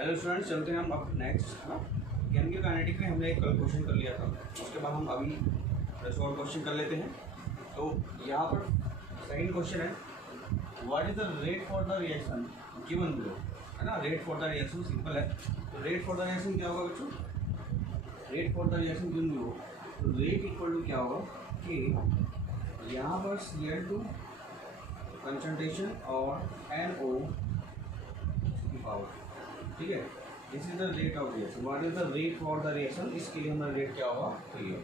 Hello students, चलते हैं हम अब नेक्स्ट है ना। केमिकल काइनेटिक में हमने एक कल क्वेश्चन कर लिया था, उसके बाद हम अभी और क्वेश्चन कर लेते हैं। तो यहाँ पर सेकंड क्वेश्चन है, what is the rate for the reaction given below, है ना। Rate for the reaction simple है। तो रेट फॉर द रिएक्शन क्या होगा बच्चों, rate for the reaction given below, तो रेट इक्वल टू क्या होगा कि यहाँ पर Cl2 कंसंट्रेशन और NO की पावर, ठीक है। This is the rate of reaction. What is the rate for the reaction, इसके लिए हमारा रेट क्या होगा तो ये,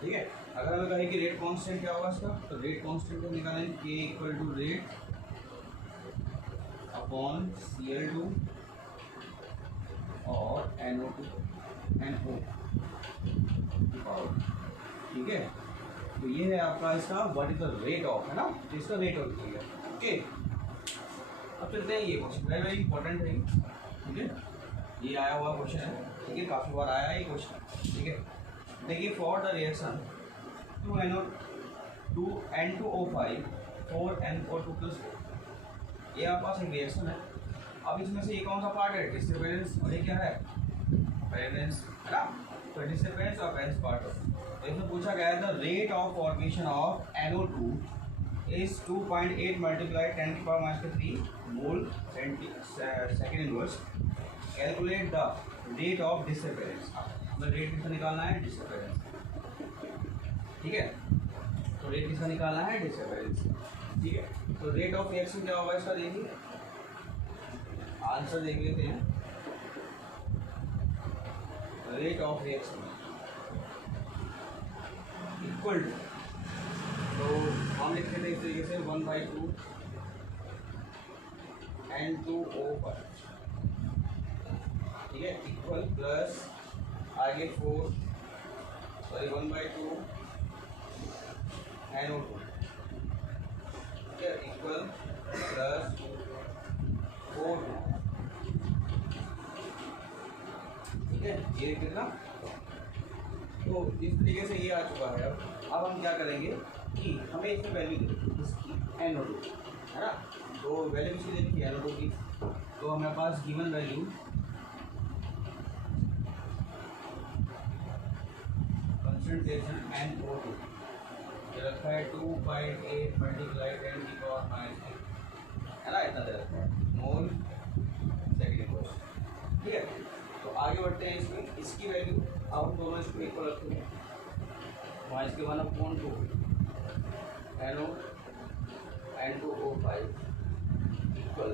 ठीक है। अगर हमें कहें कि रेट कांस्टेंट क्या होगा इसका, तो रेट कांस्टेंट को निकालेंगे K equal to rate upon Cl2 और NO की पावर, ठीक है। तो ये है आपका इसका what is the rate of, है ना, तो इसका रेट ऑफ है, ओके। अब चलते हैं ये क्वेश्चन, वेरी वेरी इंपॉर्टेंट है, ठीक है। ये आया हुआ क्वेश्चन है, ठीक है, काफ़ी बार आया है ये क्वेश्चन, ठीक है। देखिए, for the reaction 2N2O5 4NO2+4, ये आपके पास एक रिएक्शन है। अब इसमें से ये कौन सा पार्ट है, डिस्टर्बेंस, और ये क्या है पेरेंस, है ना। तो डिस्टर्बेंस और पेरेंस पार्ट है। तो इसमें पूछा गया है the rate of formation of NO2 is 2.8 multiplied 10 की power -3 mole second inverse. Calculate the rate of disappearance. हमें रेट किसका निकालना है, डिसअपेरेंस, ठीक है। तो रेट किसका निकालना है, डिसअपेरेंस, ठीक है। तो रेट ऑफ रिएक्शन क्या होगा इसका, देखिए आंसर देख लेते हैं। Rate of reaction equal to, तो हम लिखते थे इस तरीके से 1/2 N2O5, ठीक है, इक्वल प्लस आगे 1/2 NO2, ठीक है, इक्वल प्लस 4, ठीक है। ये कितना, तो इस तरीके से ये आ चुका है। अब हम क्या करेंगे कि हमें इसमें वैल्यू दे इसकी NO2, है ना। तो वैल्यू किसकी देनी थी, NO2 की। तो हमारे पास गिवन वैल्यू कंसंट्रेशन NO2 ये रखा है 2.8 मल्टीप्लाई 10 की पावर -3, है ना, इतना दे रखा है मोल सेकेंड इनवर्स, ठीक है। तो आगे बढ़ते हैं इसमें, इसकी वैल्यू अब हम दोनों इसको इक्वल रखेंगे। वहाँ इसके 1/2 N2O5 इक्वल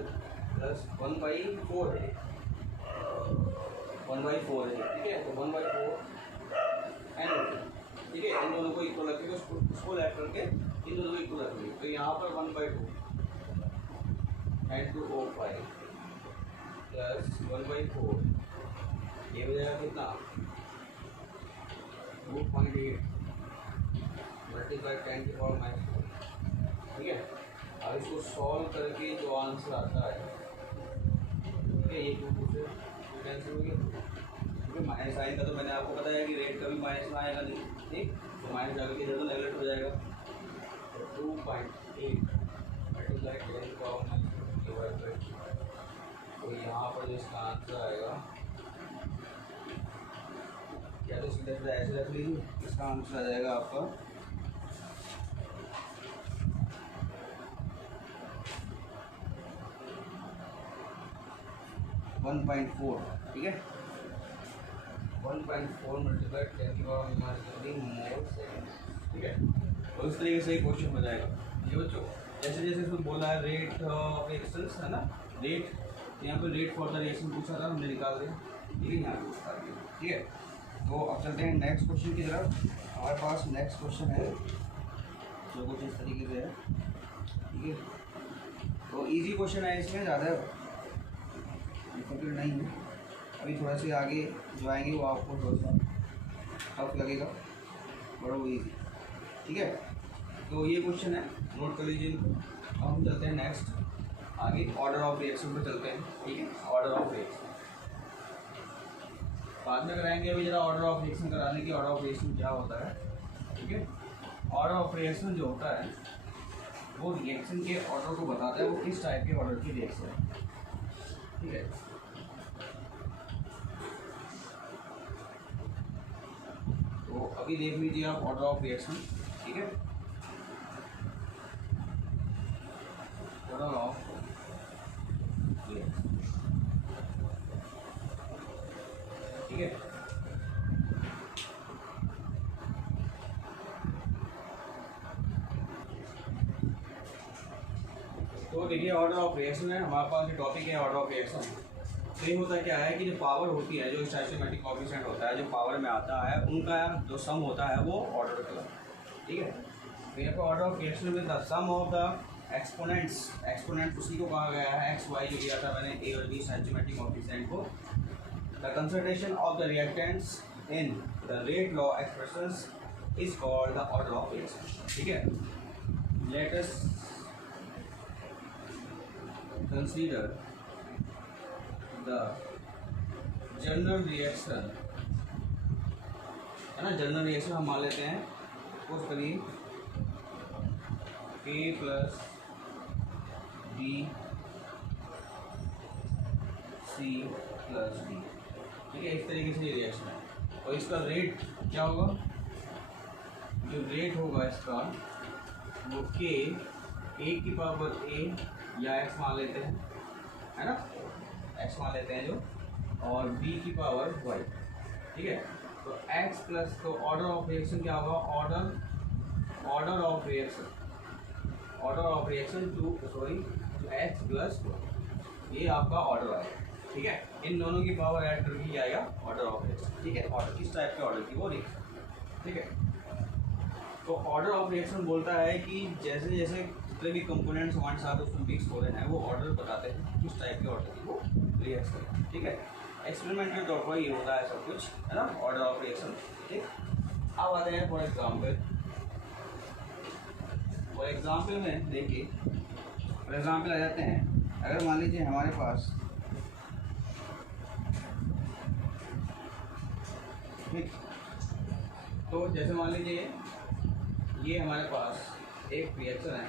प्लस 1/4 है, 1/4 है, ठीक है। तो 1/4 NO2, ठीक है। इन दोनों को इक्वल रखेंगे, उसको लेफ्ट करके इन दोनों को इक्वल रखेंगे। तो यहाँ पर 1/2 N2O5 प्लस 1/4, ये हो जाएगा कितना 2.8 मल्टीप्लाई 10 की पावर -4, ठीक है। अब इसको सॉल्व करके जो आंसर आता है, ठीक है, ये 2 से कैंसिल हो गया, क्योंकि माइनस साइन का तो मैंने आपको बताया कि रेट कभी माइनस में आएगा नहीं, ठीक। तो माइनस आगे की जगह तो नेगलेक्ट हो जाएगा। तो 2.8 मल्टीप्लाई 10 की पावर -4, तो यहाँ पर जो इसका आंसर आएगा, या तो सीधा सीधा ऐसे रख लीजिए, इसका आंसर आ जाएगा आपका 1.4, ठीक है। 1.4 मल्टीप्लाई 10 की पावर -3 मोल सेकेंड, ठीक है। तो इस तरीके से क्वेश्चन हो जाएगा ये बच्चों। जैसे जैसे इसमें बोला है रेट ऑफ रिएक्शन, है ना, रेट, यहाँ पे रेट फॉर द रिएक्शन पूछा था, हमने निकाल दिया, ठीक है, यहाँ पे पूछा दिया, ठीक है। तो अब चलते हैं नेक्स्ट क्वेश्चन की तरफ। हमारे पास नेक्स्ट क्वेश्चन है जो कुछ इस तरीके से है, ठीक है। तो इजी क्वेश्चन है, इसमें ज़्यादा डिफिकल्ट नहीं है। अभी थोड़ा से आगे जो आएंगे वो आपको थोड़ा सा टफ लगेगा, बड़ा वो ईजी, ठीक है। तो ये क्वेश्चन है, नोट कर लीजिए इनको। अब हम चलते हैं नेक्स्ट आगे, ऑर्डर ऑफ रिएक्शन पे चलते हैं, ठीक है। ऑर्डर ऑफ रिएक्शन बाद में कराएंगे, अभी जरा ऑर्डर ऑफ रिएक्शन कराने की, ऑर्डर ऑफ रिएक्शन क्या होता है, ठीक है। ऑर्डर ऑफ रिएक्शन जो होता है वो रिएक्शन के ऑर्डर को बताता है, वो किस टाइप के ऑर्डर की रिएक्शन है, ठीक है। अभी देख लीजिए आप ऑर्डर ऑफ रिएक्शन, ठीक है, ऑर्डर ऑफ रिएक्शन, ठीक है। तो देखिए ऑर्डर ऑफ रिएक्शन है हमारे पास, जो टॉपिक है ऑर्डर ऑफ रिएक्शन। तो ये होता क्या है कि जो पावर होती है, जो स्टोइकोमेट्रिक कोएफिशिएंट होता है, जो पावर में आता है, उनका जो सम होता है वो ऑर्डर का, ठीक है। तो यहाँ पर ऑर्डर ऑफ रिएक्शन में the sum of the exponents, exponent उसी को कहा गया है, एक्स वाई जो दिया था मैंने ए और बी स्टोइकोमेट्रिक कोएफिशिएंट को। The concentration of the reactants in the rate law expressions is called the order of reaction, ठीक है। Let us consider the general reaction, है ना। जनरल रिएक्शन हम मान लेते हैं, सपोज करिए A plus B C plus D, ठीक है। इस तरीके से ये रिएक्शन है। और इसका रेट क्या होगा, जो रेट होगा इसका वो K A की पावर A या x मान लेते हैं, है ना, x मान लेते हैं जो, और b की पावर y, ठीक है। तो x प्लस, तो ऑर्डर ऑफ रिएक्शन क्या होगा, order of reaction to x plus y, ये आपका ऑर्डर आएगा, ठीक है। इन दोनों की पावर ऐड करके क्या आएगा, ऑर्डर ऑफ रिएक्शन, ठीक है। ऑर्डर किस टाइप के ऑर्डर की, वो रिएक्शन, ठीक है। तो ऑर्डर ऑफ रिएक्शन बोलता है कि जैसे जैसे जितने भी कंपोनेंट्स हमारे साथ उसमें मिक्स हो रहे हैं, वो ऑर्डर बताते हैं किस टाइप के ऑर्डर की वो रिएक्शन है, ठीक है। एक्सपेरिमेंटल तौर पर ये होता है सब कुछ, है ना, ऑर्डर ऑफ रिएक्शन, ठीक। अब आते हैं फॉर एग्जाम्पल में देखिए, फॉर एग्जाम्पल आ जाते हैं। अगर मान लीजिए हमारे पास, ठीक, तो जैसे मान लीजिए ये हमारे पास एक रिएक्शन है,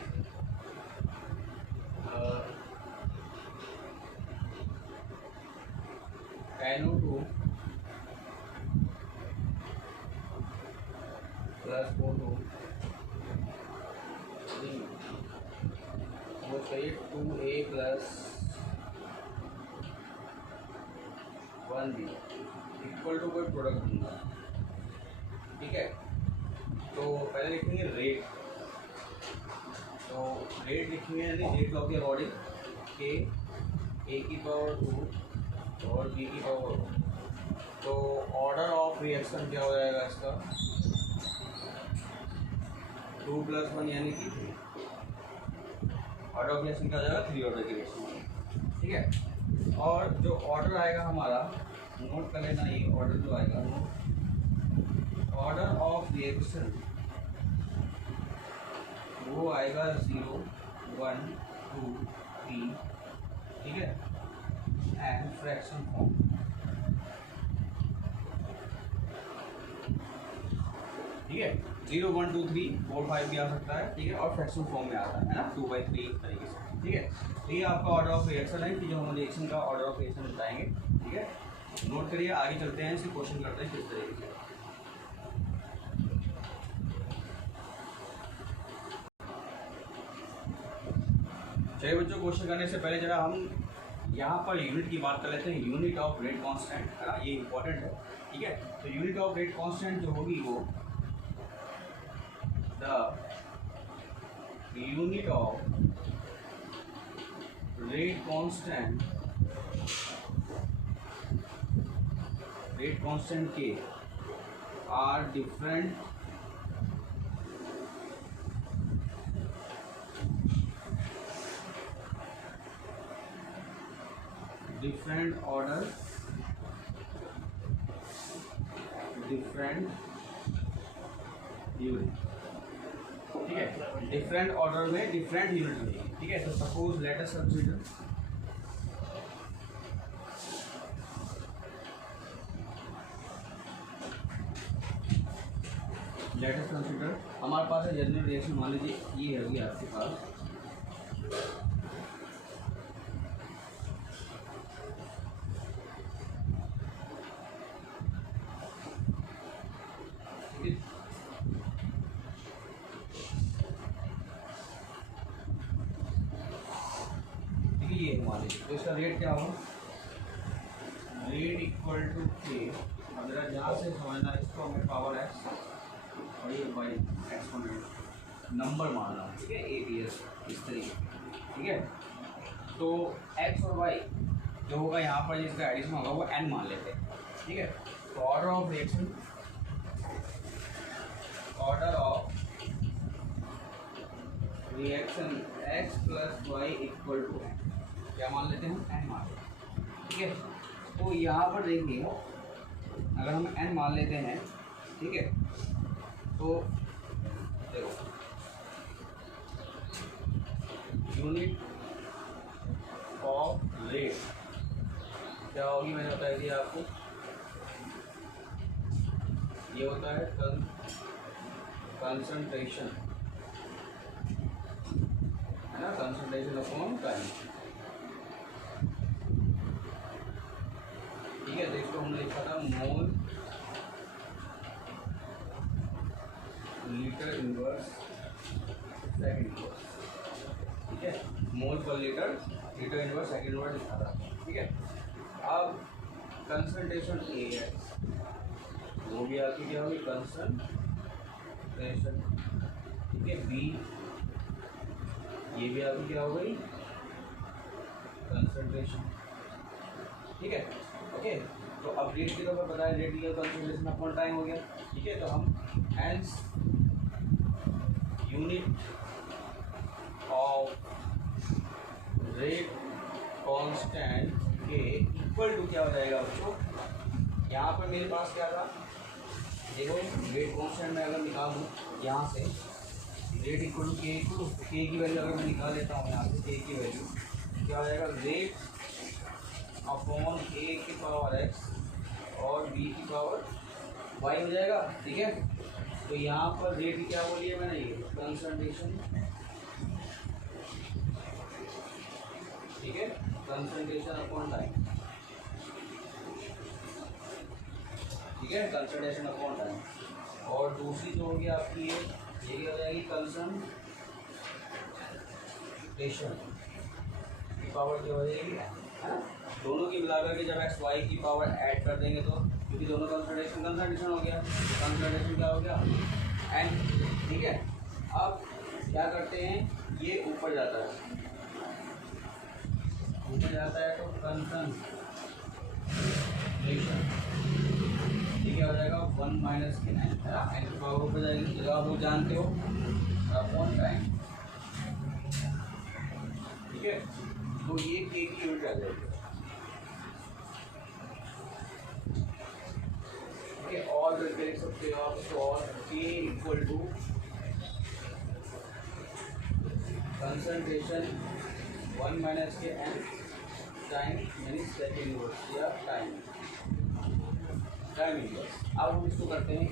NO2 प्लस O2, वो चाहिए 2A plus 1B equal to कोई प्रोडक्ट दूंगा, ठीक है। तो पहले लिखेंगे रेट, तो रेट लिखेंगे यानी रेट लॉ के अकॉर्डिंग के A की पावर 2 और B की पावर 2। तो ऑर्डर ऑफ रिएक्शन क्या हो जाएगा इसका, 2 प्लस 1 यानी कि 3। ऑर्डर ऑफ रिएक्शन क्या हो जाएगा, 3 ऑर्डर की रिएक्शन, ठीक है। और जो ऑर्डर आएगा हमारा, नोट कर लेना, ये ऑर्डर जो आएगा, ऑर्डर ऑफ रिएक्शन वो आएगा 0 1 2 3, ठीक है, एंड फ्रैक्शन फॉर्म, ठीक है। 0 1 2 3 4 5 भी आ सकता है, ठीक है, और फ्रैक्शन फॉर्म में आता है ना, 2/3 इस तरीके से, ठीक है। तो ये आपका ऑर्डर ऑफ रिएक्शन है कि जो हम रिएक्शन का ऑर्डर ऑफ रिएक्शन बताएंगे, ठीक है। नोट करिए, आगे चलते हैं, इसे क्वेश्चन करते हैं किस तरीके से। चलिए बच्चों, क्वेश्चन करने से पहले जरा हम यहाँ पर यूनिट की बात कर लेते हैं, यूनिट ऑफ रेट कांस्टेंट, है ना, ये इंपॉर्टेंट है, ठीक है। तो यूनिट ऑफ रेट कांस्टेंट जो होगी वो the unit of rate constant के are different order, different unit, ठीक है। डिफरेंट ऑर्डर में डिफरेंट यूनिट रहेगी, ठीक है। तो सपोज लेट अस कंसीडर हमारे पास है जनरल रिएक्शन, मान लीजिए ये होगी आपके पास, ये मान लीजिए, तो इसका रेट क्या होगा, रेट इक्वल टू के, अब जरा यहाँ से समझना, इसको हमें पावर एक्स और ये वाई एक्सपोनेंट नंबर मानना, ठीक है, ए बी एस इस तरीके, ठीक है। तो एक्स और वाई जो होगा यहाँ पर जिसका एडिशन होगा वो एन मान लेते हैं, ठीक है। तो order of reaction, order of reaction X plus Y equal to क्या मान लेते हैं, एन मान लेते हैं, ठीक है। तो यहाँ पर देखिए अगर हम एन मान लेते हैं, ठीक है, तो देखो यूनिट ऑफ रेट क्या होगी, मैंने बताया दिया आपको, ये होता है कंसंट्रेशन, है ना, कंसंट्रेशन अपॉन टाइम, ठीक है। तो इसको हमने लिखा था मोल लीटर इनवर्स सेकंड इनवर्स, ठीक है, मोल पर litre, litre inverse second inverse लिखा था, ठीक है। अब कंसंट्रेशन ए है, वो भी आपकी क्या होगी, कंसंट्रेशन, ठीक है। बी, ये भी आपकी क्या हो गई, कंसंट्रेशन, ठीक है, ओके। तो अब रेट की तो पता है, रेट लिया कंसंट्रेशन अपॉन टाइम हो गया, ठीक है। तो हम hence unit of rate constant के इक्वल टू क्या हो जाएगा बच्चों, यहाँ पर मेरे पास क्या था, देखो रेट कांस्टेंट में अगर निकालूँ यहाँ से, रेट इक्वल टू के की वैल्यू अगर मैं निकाल लेता हूँ यहाँ से, के की वैल्यू क्या हो जाएगा, रेट अपॉन ए की पावर एक्स और बी की पावर वाई हो जाएगा, ठीक है। तो यहाँ पर रेट की क्या बोली है मैंने, ये कंसंट्रेशन, ठीक है, कंसंट्रेशन अपॉन टाइम, ठीक है, कंसंट्रेशन अपॉन टाइम। और दूसरी जो होगी आपकी ये क्या हो जाएगी, कंसंट्रेशन की पावर जो हो जाएगी, है ना। दोनों की मिलाकर के जब एक्स वाई की पावर ऐड कर देंगे तो, क्योंकि दोनों कंसंट्रेशन हो गया, कंसंट्रेशन क्या हो गया, एन, ठीक है। अब क्या करते हैं, ये ऊपर जाता है, ऊपर जाता है तो कंसंट्रेशन, ठीक है, हो जाएगा 1 माइनस के एन, है ना, एन की पावर ऊपर जाएगी, जगह आप लोग जानते हो, अपॉन टाइम, ठीक है। तो ये के की यूनिट आ जाएगी, और देख सकते हो आप, तो और K equal to concentration 1 minus के एन टाइम यानी सेकेंड इनवर्स या टाइम इनवर्स। अब हम इसको करते हैं,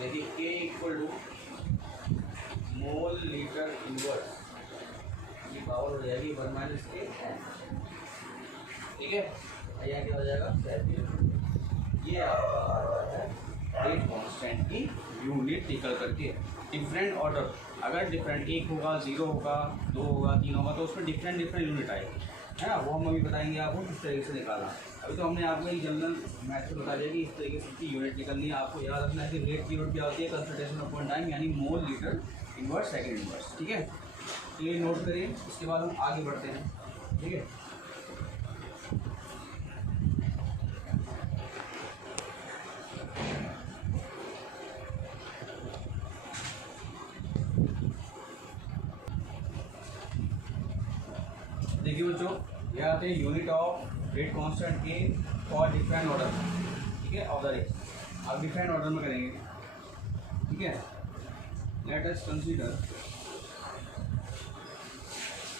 यदि K equal to mole litre inverse की पावर हो जाएगी 1 माइनस के एन, ठीक है, यहाँ क्या हो जाएगा, सेकेंड। ये आपका आता है रेट कांस्टेंट की यूनिट निकल करके। डिफरेंट ऑर्डर, अगर डिफरेंट 1 होगा, 0 होगा, 2 होगा, 3 होगा, तो उसमें डिफरेंट यूनिट आएगी, है ना, वो हम अभी बताएंगे आपको किस तरीके से निकालना। अभी तो हमने आपको एक जनरल मैथड बता दिया कि इस तरीके से इसकी यूनिट निकलनी है। आपको याद रखना है कि रेट की यूनिट क्या होती है, कंसंट्रेशन अपॉन टाइम यानी मोल लीटर इनवर्स सेकेंड इनवर्स, ठीक है। तो ये नोट करिए, इसके बाद हम आगे बढ़ते हैं, ठीक है। देखिए बच्चों, ये आते हैं यूनिट ऑफ रेट कांस्टेंट के फॉर डिफरेंट ऑर्डर, ठीक है, ऑफ द रेट। अब डिफरेंट ऑर्डर में करेंगे, ठीक है। Let us consider,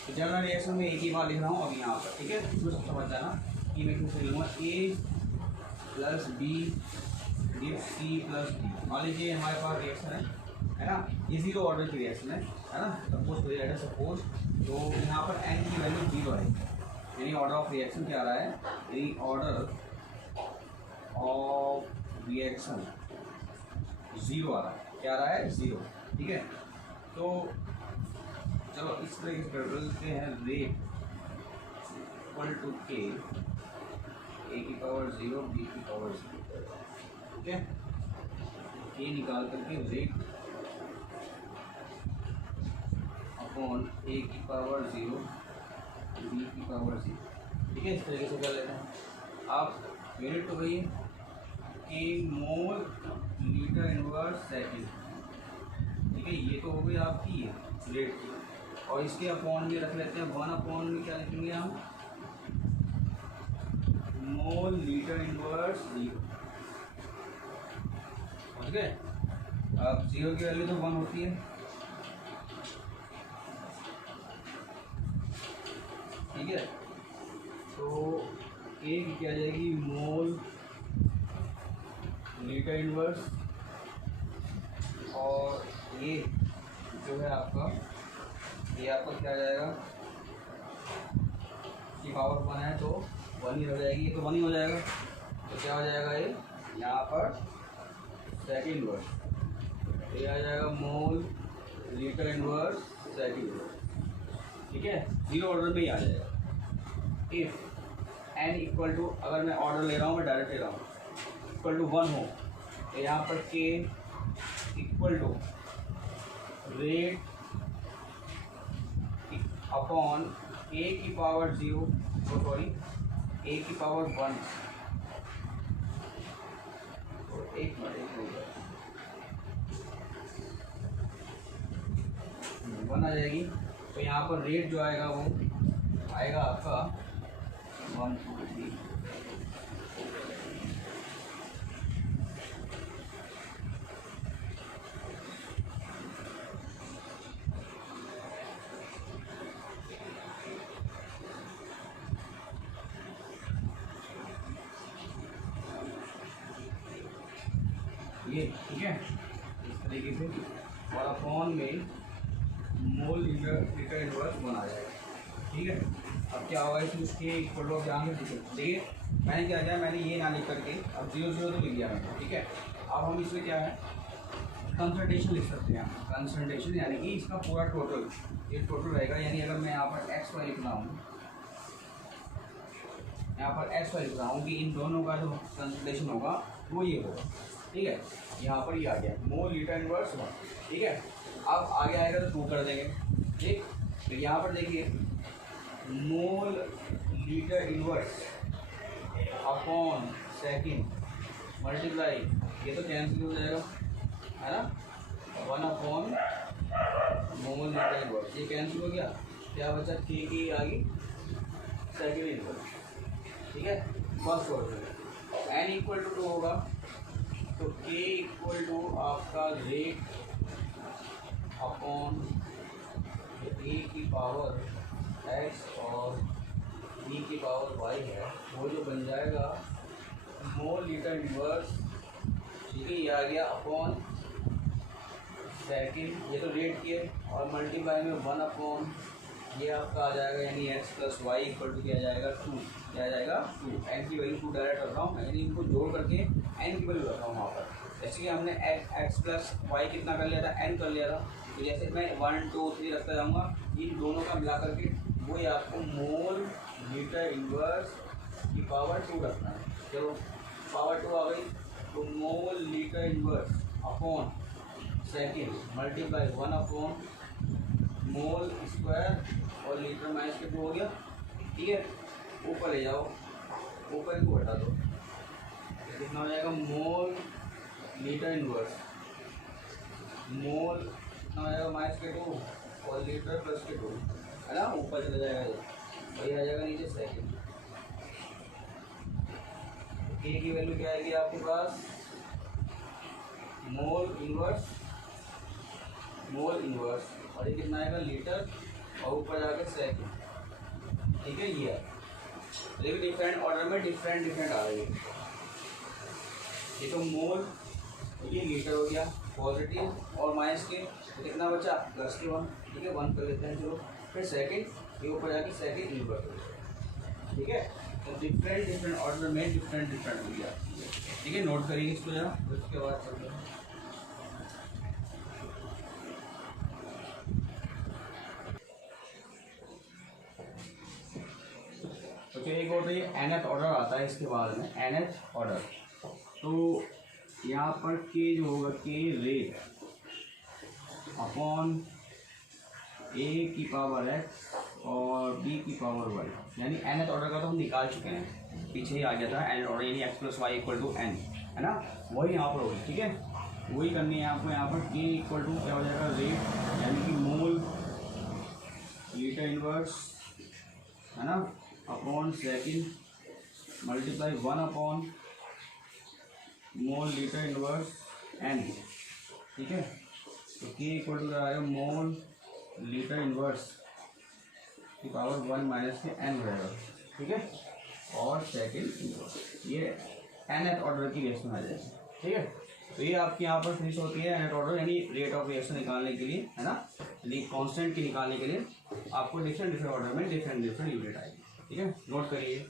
general reaction में एक ही बार लिख रहा हूँ अभी यहाँ पर, ठीक है, इसको समझ जाना कि मैं किस लूँगा, A plus B gives C plus D. मान लीजिए हमारे पास रिएक्शन है ना, ये 0 ऑर्डर की रिएक्शन है ना, सपोज करिए, लेट अस सपोज। तो यहाँ पर एन की वैल्यू 0 है, यानी ऑर्डर ऑफ रिएक्शन क्या आ रहा है, यानी ऑर्डर ऑफ रिएक्शन 0 आ रहा है, क्या आ रहा है, 0, ठीक है। तो चलो इस तरह से कर लेते हैं, रेट इक्वल टू के ए की पावर 0 बी की पावर 0, ठीक है। के निकाल करके रेट अपॉन ए की पावर 0 बी की पावर 0, ठीक है। इस तरीके से कर लेते हैं। आप यूनिट तो वही कि मोल लीटर इनवर्स सेकंड, ठीक है। ये तो हो गई आपकी रेट की, और इसके अपॉन में रख लेते हैं 1 अपॉन में क्या लिखेंगे हम, मोल लीटर इनवर्स 0, ठीक है। अब 0 की वैल्यू तो 1 होती है, ठीक है। तो ए की क्या जाएगी, मोल लीटर इनवर्स, और ये जो है आपका, ये आपका क्या आ जाएगा, की पावर 1 है तो 1 ही हो जाएगी, ये तो 1 ही हो जाएगा। तो क्या हो जाएगा, ये यहाँ पर सेकंड इनवर्स, ये आ जाएगा मोल लीटर इनवर्स सेकंड इनवर्स, ठीक है। 0 ऑर्डर में ही आ जाएगा। इफ n इक्वल टू, अगर मैं ऑर्डर ले रहा हूँ, मैं डायरेक्ट ले रहा हूँ, इक्वल टू 1 हो, तो यहाँ पर k equal to rate upon a की पावर 0, सॉरी a की पावर 1, और एक मिनट 1 आ जाएगी। तो यहाँ पर रेट जो आएगा वो आएगा आपका 1 2 3, ये ठीक है। इस तरीके से, और अपॉन में मोल लीटर इनवर्स 1 आ जाएगा, ठीक है। अब क्या होगा, इसके इक्वल टू यहाँ में देखिए, मैंने क्या किया, मैंने ये ना लिख करके अब 0 0 तो लिख दिया मैंने, ठीक है। अब हम इसमें क्या है, कंसंट्रेशन लिख सकते हैं। कंसंट्रेशन यानी कि इसका पूरा टोटल, ये टोटल रहेगा। यानी अगर मैं यहाँ पर एक्स वाई लिख रहा हूँ, यहाँ पर एक्स वाई लिख रहा हूँ कि इन दोनों का जो कंसंट्रेशन होगा वो ये होगा, ठीक है। यहाँ पर ये आ गया मोल लीटर इनवर्स 1, ठीक है। अब आगे आएगा तो 2 कर देंगे, ठीक। तो यहाँ पर देखिए मोल litre inverse upon second multiply, ये तो कैंसिल हो जाएगा, है ना। 1 अपॉन मोल लीटर इनवर्स, ये कैंसिल हो गया, क्या बचा, के की आ गई सेकंड इनवर्स, ठीक है। First order n equal to 2 होगा, तो के इक्वल टू आपका रेट अपॉन ए की पावर एक्स और बी की पावर वाई है, वो जो बन जाएगा मोल लीटर इनवर्स, ठीक है। ये आ गया अपॉन सेकंड, ये तो रेट की है, और मल्टीप्लाई में 1 अपॉन ये आपका आ जाएगा, यानी X plus Y equal to क्या जाएगा 2, क्या जाएगा 2। एन की वैल्यू 2 डायरेक्ट रख रहा हूँ, यानी इनको जोड़ करके एन की वैल्यू रख रहा हूँ वहाँ पर। जैसे कि हमने एक्स प्लस वाई कितना कर लिया था, एन कर लिया था, तो जैसे मैं 1 2 3 रखता जाऊँगा, इन दोनों का मिला करके वही आपको मोल लीटर इनवर्स की पावर 2 रखना है। चलो पावर 2 आ गई, तो मोल litre inverse upon second multiply 1 upon mole square और लीटर माइनस के 2 हो गया, ठीक है। ऊपर ले जाओ, ऊपर इनको हटा दो, कितना हो जाएगा, मोल लीटर इनवर्स, मोल कितना हो जाएगा माइनस के 2 और लीटर प्लस के 2, है ना। ऊपर चला जाएगा, ये वही आ जाएगा नीचे सेकंड। के की वैल्यू क्या आएगी आपके पास, मोल इनवर्स, मोल इनवर्स, और ये कितना आएगा लीटर, और ऊपर जाकर सेकंड, ठीक है। ये है, लेकिन डिफरेंट ऑर्डर में डिफरेंट आ रही है। ये तो मोल, ये लीटर हो गया पॉजिटिव और माइनस के, तो कितना बचा प्लस के 1, ठीक है। 1 कर लेते हैं, चलो। फिर सेकंड, ये ऊपर जाके सेकंड इनवर्स, ठीक है। तो डिफरेंट ऑर्डर में डिफरेंट हो गया, ठीक है। नोट करिए इसको जरा, उसके बाद चलते हैं। तो फिर एक और तो ये nth ऑर्डर आता है इसके बाद में, nth ऑर्डर। तो यहाँ पर के जो होगा, के रेट अपॉन ए की पावर x और b की पावर y, यानी nth ऑर्डर का तो हम निकाल चुके हैं, पीछे ही आ गया था nth ऑर्डर, यानी x + y = n, है ना, वही यहाँ पर होगी। ठीक है, वही करनी है आपको। यहाँ पर k = क्या हो जाएगा, रेट यानी कि मोल लीटर इनवर्स, है ना, upon second multiply 1 upon mole litre inverse n। ठीक है, तो k = आएगा मोल लीटर इनवर्स की पावर 1 माइनस के n रहेगा। ठीक है, और सेकेंड इनवर्स, ये nth ऑर्डर की रिएक्शन आ जाएगी। ठीक है, तो ये आपकी यहाँ पर फिनिश होती है nth ऑर्डर, यानी रेट ऑफ रिएक्शन निकालने के लिए, है ना, यानी कांस्टेंट की निकालने के लिए आपको डिफरेंट ऑर्डर में डिफरेंट यूनिट आएगी। ठीक है, नोट करिए।